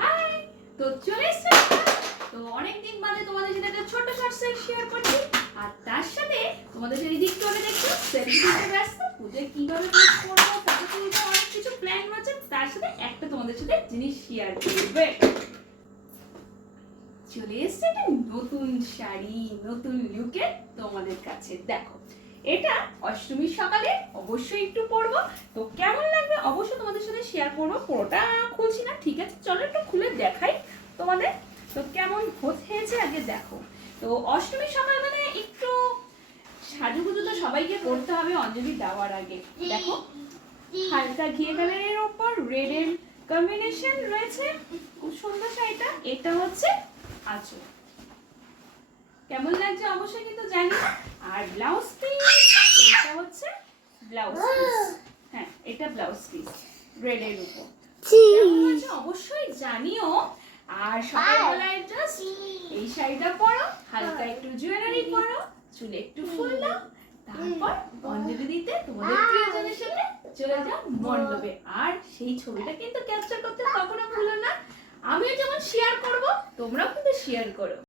High, তো চলে এসেছে। তো অনেকদিন বাদে তোমাদের সাথে একটা ছোট শর্ট শেয়ার করছি, আর তার সাথে তোমাদের সাথে এদিক চলে দেখছো সেলিব্রিটি ব্যস্ত পুজোয় কিভাবে পোস্ট করবো, ফটো তুলবো, অনেক কিছু প্ল্যান রয়েছে। তার সাথে একটা তোমাদের সাথে জিনিস শেয়ার করবে। চলে এসেছে একটা নতুন শাড়ি, নতুন লুকে তোমাদের কাছে। দেখো, এটা অষ্টমীর সকালে অবশ্যই একটু পরবো। তো কেমন লাগবে অবশ্যই তোমাদের সাথে শেয়ার করবো। পুরোটা খুলছি না, ঠিক আছে, চলো একটু খুলে দেখাই তোমাদের। তো কেমন হয়েছে আগে দেখো। তো অষ্টমীর সকাল মানে একটু সাজুগুজু তো সবাইকে করতে হবে অঞ্জলি দেওয়ার আগে। দেখো, হালকা ঘিয়ে কালারের উপর রেড এর কম্বিনেশন রয়েছে, খুব সুন্দর শাড়িটা। এটা হচ্ছে আঁচল, কেমন লাগছে অবশ্যই কিন্তু জানি। আর ব্লাউজ পিস, এটা হচ্ছে ব্লাউজ পিস। হ্যাঁ, এটা ব্লাউজ পিস রেড এর উপর। কেমন লাগছে অবশ্যই জানিও। আর সকালবেলায় জাস্ট এই শাড়িটা পরো, হালকা একটু জুয়েলারি পরো, চুলে একটু ফুল দাও, তারপর অঞ্জলি দিতে তোমাদের প্রিয়জনের সাথে চলে যাও মণ্ডপে। আর সেই ছবিটা কিন্তু ক্যাপচার করতে কখনো ভুলো না। আমিও যেমন শেয়ার করব, তোমরাও কিন্তু শেয়ার করো।